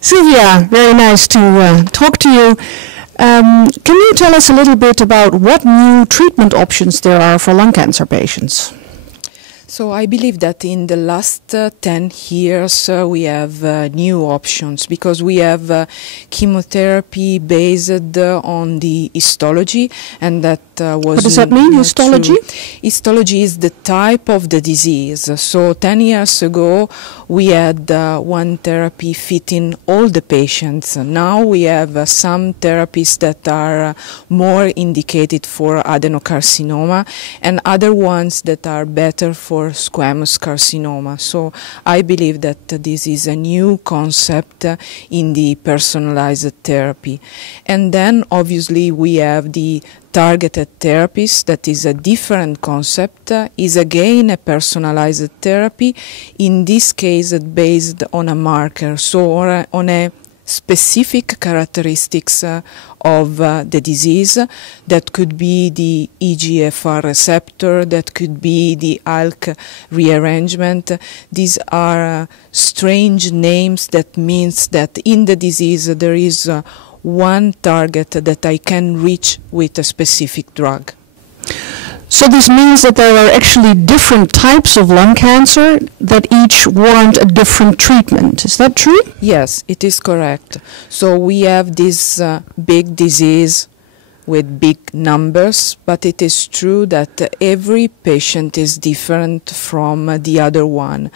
Sylvia, very nice to talk to you. Can you tell us a little bit about what new treatment options there are for lung cancer patients? So I believe that in the last 10 years we have new options because we have chemotherapy based on the histology, and that was... What does that mean, histology? Histology is the type of the disease. So 10 years ago we had one therapy fitting all the patients. Now we have some therapies that are more indicated for adenocarcinoma and other ones that are better for squamous carcinoma. So I believe that this is a new concept in the personalized therapy. And then obviously we have the targeted therapies. That is a different concept, is again a personalized therapy, in this case based on a marker, so on a specific characteristics of the disease. That could be the EGFR receptor, that could be the ALK rearrangement. These are strange names that means that in the disease there is one target that I can reach with a specific drug. So this means that there are actually different types of lung cancer that each warrant a different treatment. Is that true? Yes, it is correct. So we have this big disease with big numbers, but it is true that every patient is different from the other one.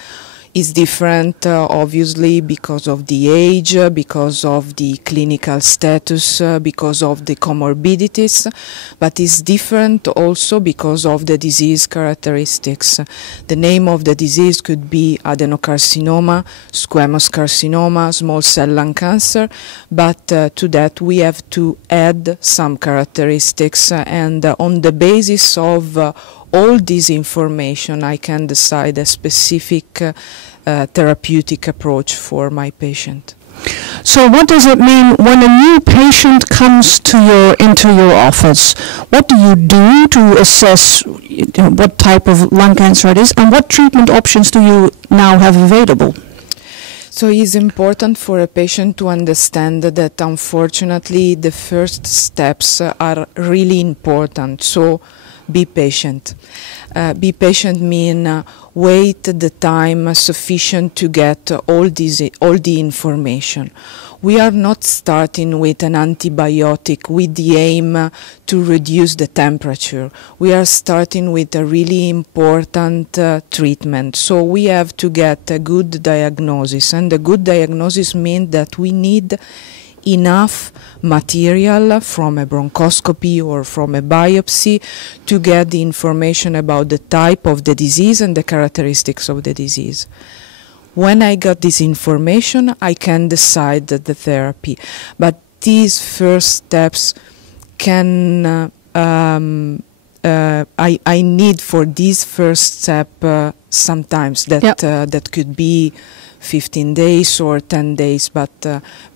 Is different obviously because of the age, because of the clinical status, because of the comorbidities, but is different also because of the disease characteristics. The name of the disease could be adenocarcinoma, squamous carcinoma, small cell lung cancer, but to that we have to add some characteristics, and on the basis of all this information I can decide a specific therapeutic approach for my patient. So what does it mean when a new patient comes to into your office? What do you do to assess what type of lung cancer it is, and what treatment options do you now have available? So it's important for a patient to understand that unfortunately the first steps are really important. So be patient. Be patient means wait the time sufficient to get all the information. We are not starting with an antibiotic with the aim to reduce the temperature. We are starting with a really important treatment. So we have to get a good diagnosis, and a good diagnosis means that we need enough material from a bronchoscopy or from a biopsy to get the information about the type of the disease and the characteristics of the disease. When I got this information, I can decide the therapy. But these first steps can I need for this first step sometimes that could be 15 days or 10 days, but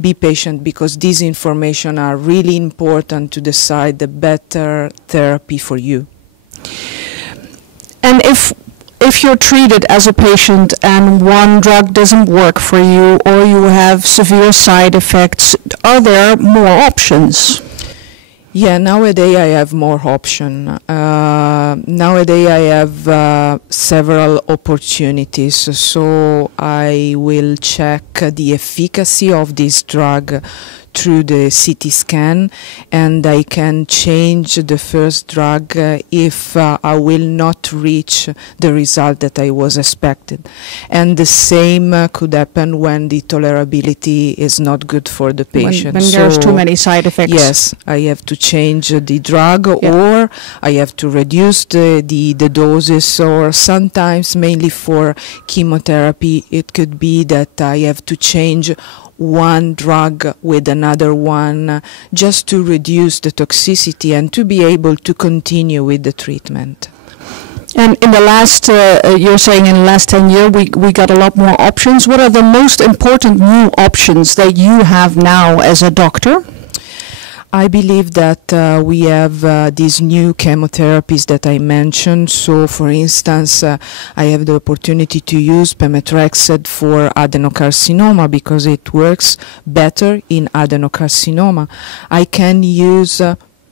be patient because these information are really important to decide the better therapy for you. And if you're treated as a patient and one drug doesn't work for you or you have severe side effects, are there more options? Yeah, nowadays I have more options. Nowadays I have several opportunities, so I will check the efficacy of this drug through the CT scan, and I can change the first drug if I will not reach the result that I was expected. And the same could happen when the tolerability is not good for the patient. When there's too many side effects. Yes, I have to change the drug, or I have to reduce the doses, or sometimes mainly for chemotherapy it could be that I have to change one drug with another one just to reduce the toxicity and to be able to continue with the treatment. And in the last, you're saying in the last 10 years we got a lot more options. What are the most important new options that you have now as a doctor? I believe that we have these new chemotherapies that I mentioned. So, for instance, I have the opportunity to use pemetrexed for adenocarcinoma because it works better in adenocarcinoma. I can use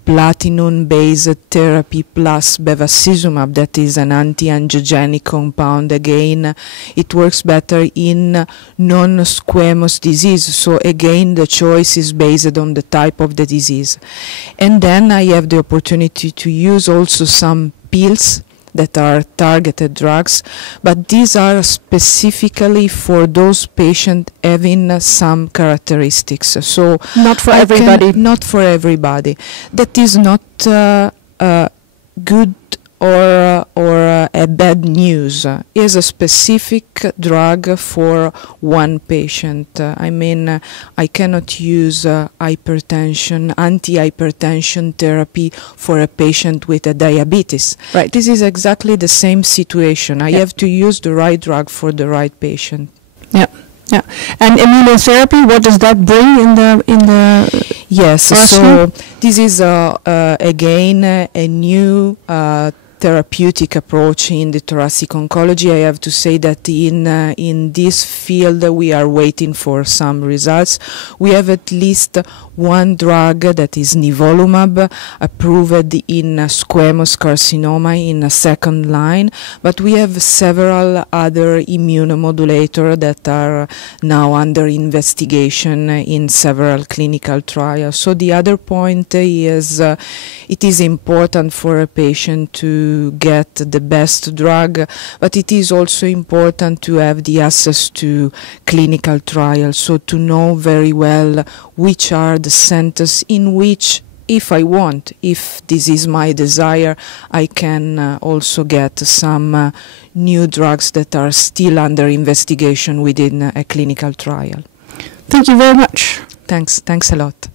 platinum-based therapy plus bevacizumab, that is an anti-angiogenic compound. Again, it works better in non-squamous disease. So again, the choice is based on the type of the disease. And then I have the opportunity to use also some pills that are targeted drugs, but these are specifically for those patients having some characteristics. So Not for everybody. Not for everybody. That is not good or a bad news. Is a specific drug for one patient. I mean, I cannot use hypertension, anti-hypertension therapy for a patient with a diabetes. Right. This is exactly the same situation. I have to use the right drug for the right patient. Yeah. Yeah. And immunotherapy, what does that bring in the Yes, arsenal? so this is again a new therapeutic approach in the thoracic oncology. I have to say that in this field we are waiting for some results. We have at least one drug that is nivolumab approved in squamous carcinoma in a second line, but we have several other immunomodulators that are now under investigation in several clinical trials. So the other point is it is important for a patient to get the best drug, but it is also important to have the access to clinical trials, so to know very well which are the centers in which, if I want, if this is my desire, I can also get some new drugs that are still under investigation within a clinical trial. Thank you very much. Thanks a lot.